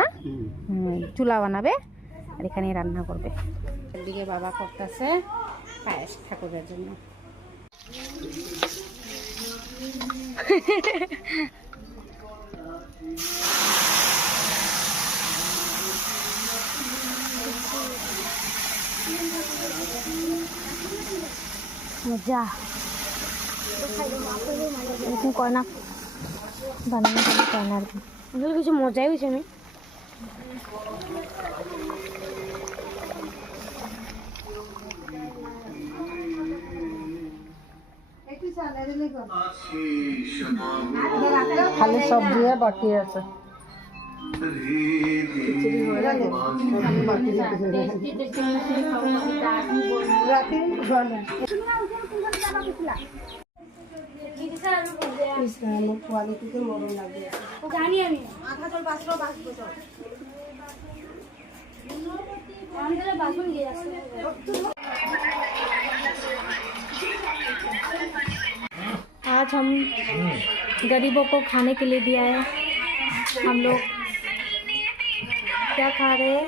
না চুলা বানাবে আর এখানে রান্না করবে। এদিকে বাবা করতেছে পায়েস ঠাকুরের জন্য। মজা এরকম কয় না বানানো কয় না আর কি কিছু মজাই হয়েছে। আমি খালি সবজি বাকি আছে। জানি আমি আধা জল বাঁচলো বাঁচবো চল आज हम गरीबों को खाने के लिए दिया है। हम लोग क्या खा रहे हैं?